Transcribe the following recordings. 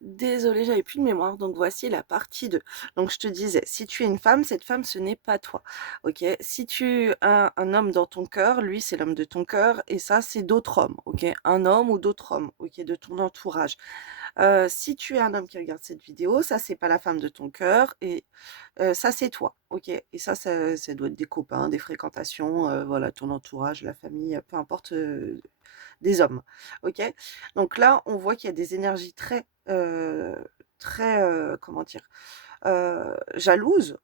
Désolée, j'avais plus de mémoire, donc voici la partie 2. Donc je te disais, si tu es une femme, cette femme, ce n'est pas toi, OK? Si tu as un homme dans ton cœur, lui, c'est l'homme de ton cœur et ça, c'est d'autres hommes, OK? Un homme ou d'autres hommes, OK, de ton entourage. Si tu es un homme qui regarde cette vidéo, ça, c'est pas la femme de ton cœur et ça, c'est toi, OK? Et ça doit être des copains, des fréquentations, voilà, ton entourage, la famille, peu importe, des hommes, OK? Donc là, on voit qu'il y a des énergies très, comment dire? Jalouses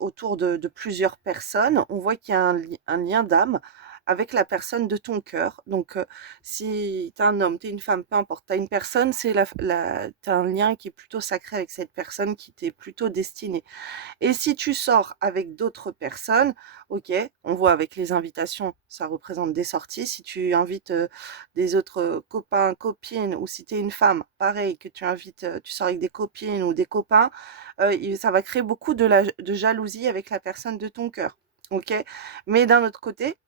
autour de plusieurs personnes. On voit qu'il y a un lien d'âme avec la personne de ton cœur. Donc, si tu es un homme, tu es une femme, peu importe, tu as une personne, c'est la tu as un lien qui est plutôt sacré avec cette personne qui t'est plutôt destiné. Et si tu sors avec d'autres personnes, OK, on voit avec les invitations, ça représente des sorties. Si tu invites, des autres, copains, copines ou si tu es une femme, pareil, que tu invites, tu sors avec des copines ou des copains, il ça va créer beaucoup de jalousie avec la personne de ton cœur, OK? Mais d'un autre côté,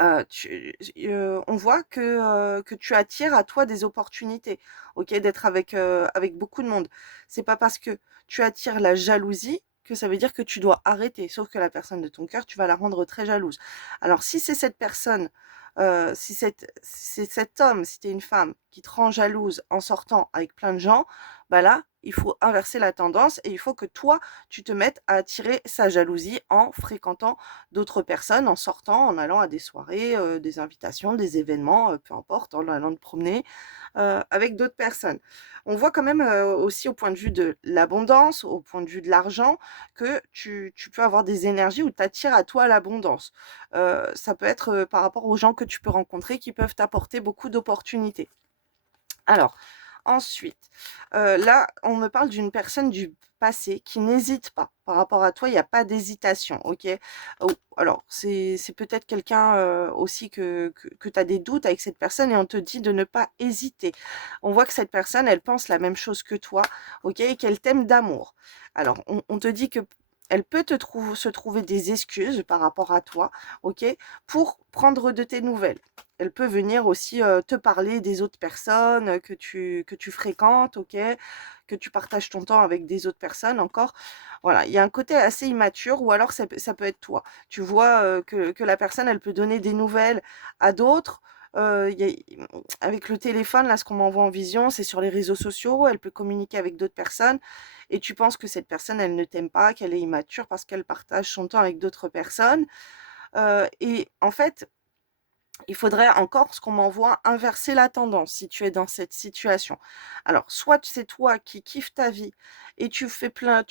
on voit que tu attires à toi des opportunités, OK? D'être avec beaucoup de monde. C'est pas parce que tu attires la jalousie que ça veut dire que tu dois arrêter. Sauf que la personne de ton cœur, tu vas la rendre très jalouse. Alors si c'est cette personne, si c'est cet homme, si tu es une femme qui te rend jalouse en sortant avec plein de gens, bah là, il faut inverser la tendance et il faut que toi, tu te mettes à attirer sa jalousie en fréquentant d'autres personnes, en sortant, en allant à des soirées, des invitations, des événements, peu importe, en allant te promener, avec d'autres personnes. On voit quand même, aussi au point de vue de l'abondance, au point de vue de l'argent, que tu peux avoir des énergies où tu attires à toi l'abondance. Ça peut être, par rapport aux gens que tu peux rencontrer qui peuvent t'apporter beaucoup d'opportunités. Alors, ensuite, là, on me parle d'une personne du passé qui n'hésite pas. Par rapport à toi, il y a pas d'hésitation, OK? Ou alors, c'est peut-être quelqu'un, aussi que tu as des doutes avec cette personne et on te dit de ne pas hésiter. On voit que cette personne, elle pense la même chose que toi, OK? Et qu'elle t'aime d'amour. Alors, on te dit que elle peut se trouver des excuses par rapport à toi, OK? Pour prendre de tes nouvelles. Elle peut venir aussi, te parler des autres personnes, que tu fréquentes, OK? Que tu partages ton temps avec des autres personnes encore. Voilà, il y a un côté assez immature ou alors ça peut être toi. Tu vois, que la personne, elle peut donner des nouvelles à d'autres, il y a avec le téléphone, là, ce qu'on m'envoie en vision, c'est sur les réseaux sociaux, elle peut communiquer avec d'autres personnes et tu penses que cette personne, elle ne t'aime pas, qu'elle est immature parce qu'elle partage son temps avec d'autres personnes, et en fait, il faudrait encore, ce qu'on m'envoie, inverser la tendance si tu es dans cette situation. Alors, soit c'est toi qui kiffes ta vie et tu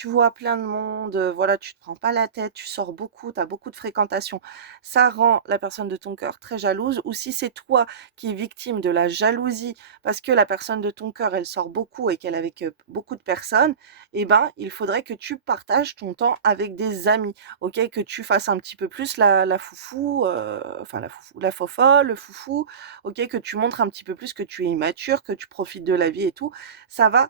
vois plein de monde, voilà, tu te prends pas la tête, tu sors beaucoup, tu as beaucoup de fréquentation. Ça rend la personne de ton cœur très jalouse. Ou si c'est toi qui es victime de la jalousie parce que la personne de ton cœur, elle sort beaucoup et qu'elle est avec beaucoup de personnes, eh ben, il faudrait que tu partages ton temps avec des amis. OK, que tu fasses un petit peu plus la foufou, enfin la foufou, la fofolle, le foufou, OK, que tu montres un petit peu plus que tu es immature, que tu profites de la vie et tout. Ça va,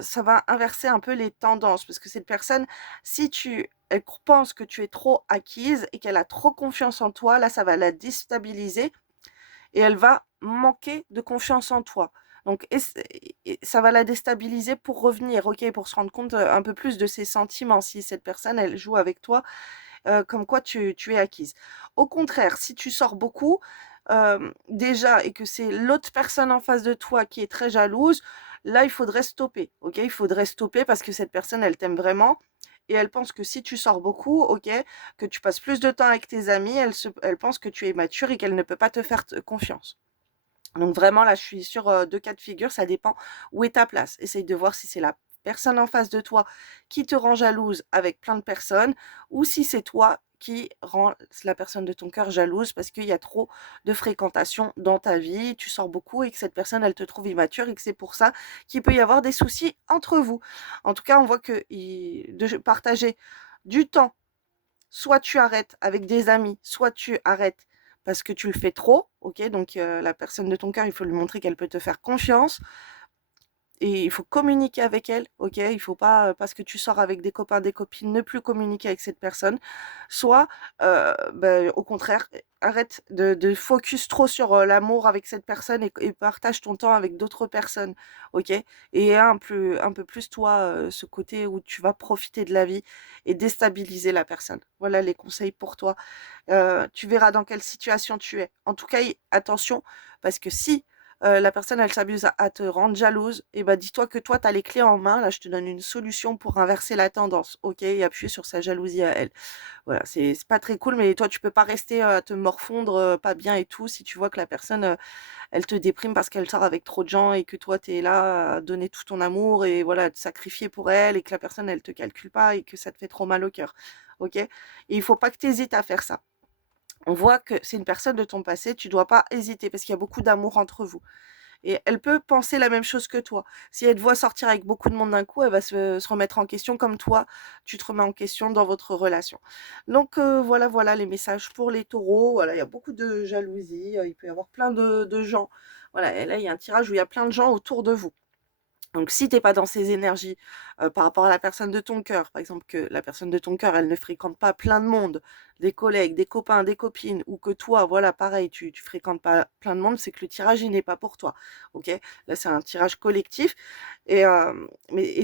ça va inverser un peu les tendances parce que cette personne, si tu elle pense que tu es trop acquise et qu'elle a trop confiance en toi, là, ça va la déstabiliser et elle va manquer de confiance en toi. Donc et ça va la déstabiliser pour revenir, OK, pour se rendre compte, un peu plus de ses sentiments. Si cette personne, elle joue avec toi, comme quoi tu es acquise. Au contraire, si tu sors beaucoup, déjà et que c'est l'autre personne en face de toi qui est très jalouse, là, il faudrait stopper, OK? Il faudrait stopper parce que cette personne, elle t'aime vraiment et elle pense que si tu sors beaucoup, OK, que tu passes plus de temps avec tes amis, elle pense que tu es mature et qu'elle ne peut pas te faire confiance. Donc vraiment là, je suis sur, 2 cas de figure, ça dépend où est ta place. Essaye de voir si c'est la personne en face de toi qui te rend jalouse avec plein de personnes ou si c'est toi qui rends la personne de ton cœur jalouse parce qu'il y a trop de fréquentation dans ta vie, tu sors beaucoup et que cette personne, elle te trouve immature et que c'est pour ça qu'il peut y avoir des soucis entre vous. En tout cas, on voit que de partager du temps, soit tu arrêtes avec des amis, soit tu arrêtes parce que tu le fais trop, OK? Donc la personne de ton cœur, il faut lui montrer qu'elle peut te faire confiance et il faut communiquer avec elle, ok? Il faut pas, parce que tu sors avec des copains, des copines, ne plus communiquer avec cette personne. Soit, au contraire, arrête de focus trop sur l'amour avec cette personne et partage ton temps avec d'autres personnes, ok? Et un peu plus, toi, ce côté où tu vas profiter de la vie et déstabiliser la personne. Voilà les conseils pour toi. Tu verras dans quelle situation tu es. En tout cas, attention, parce que si la personne, elle s'amuse à te rendre jalouse, et bah dis-toi que toi, tu as les clés en main. Là, je te donne une solution pour inverser la tendance, ok? Et appuyer sur sa jalousie à elle. Voilà, c'est pas très cool, mais toi, tu peux pas rester à te morfondre, pas bien et tout, si tu vois que la personne, elle te déprime parce qu'elle sort avec trop de gens et que toi, tu es là à donner tout ton amour et voilà, à te sacrifier pour elle et que la personne, elle te calcule pas et que ça te fait trop mal au cœur. Ok? Et il faut pas que tu hésites à faire ça. On voit que c'est une personne de ton passé, tu dois pas hésiter parce qu'il y a beaucoup d'amour entre vous. Et elle peut penser la même chose que toi. Si elle te voit sortir avec beaucoup de monde d'un coup, elle va se remettre en question comme toi, tu te remets en question dans votre relation. Donc voilà, voilà les messages pour les taureaux. Voilà, il y a beaucoup de jalousie, il peut y avoir plein de gens. Voilà, et là, il y a un tirage où il y a plein de gens autour de vous. Donc si t'es pas dans ces énergies, par rapport à la personne de ton cœur, par exemple que la personne de ton cœur, elle ne fréquente pas plein de monde, des collègues, des copains, des copines ou que toi, voilà, pareil, tu fréquentes pas plein de monde, c'est que le tirage, il n'est pas pour toi, OK? Là, c'est un tirage collectif et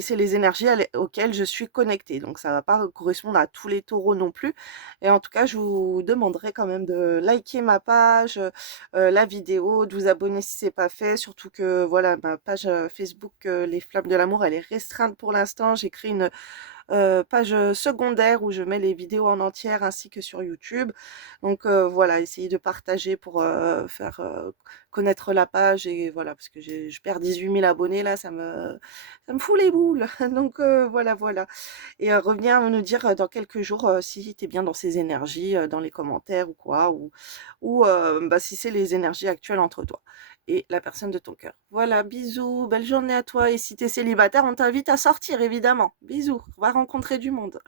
c'est les énergies auxquelles je suis connectée, donc ça va pas correspondre à tous les taureaux non plus et en tout cas, je vous demanderai quand même de liker ma page, la vidéo, de vous abonner si c'est pas fait. Surtout que voilà, ma page Facebook, Les Flammes de l'amour, elle est restreinte pour l'instant. J'ai créé une page secondaire où je mets les vidéos en entière ainsi que sur YouTube. Donc voilà, essayez de partager pour faire connaître la page et voilà, parce que je perds 18 000 abonnés là, ça me fout les boules. Donc voilà, voilà. Et reviens nous dire dans quelques jours si tu es bien dans ces énergies, dans les commentaires ou quoi, ou bah, si c'est les énergies actuelles entre toi et la personne de ton cœur. Voilà, bisous, belle journée à toi. Et si tu es célibataire, on t'invite à sortir, évidemment. Bisous, on va rencontrer du monde.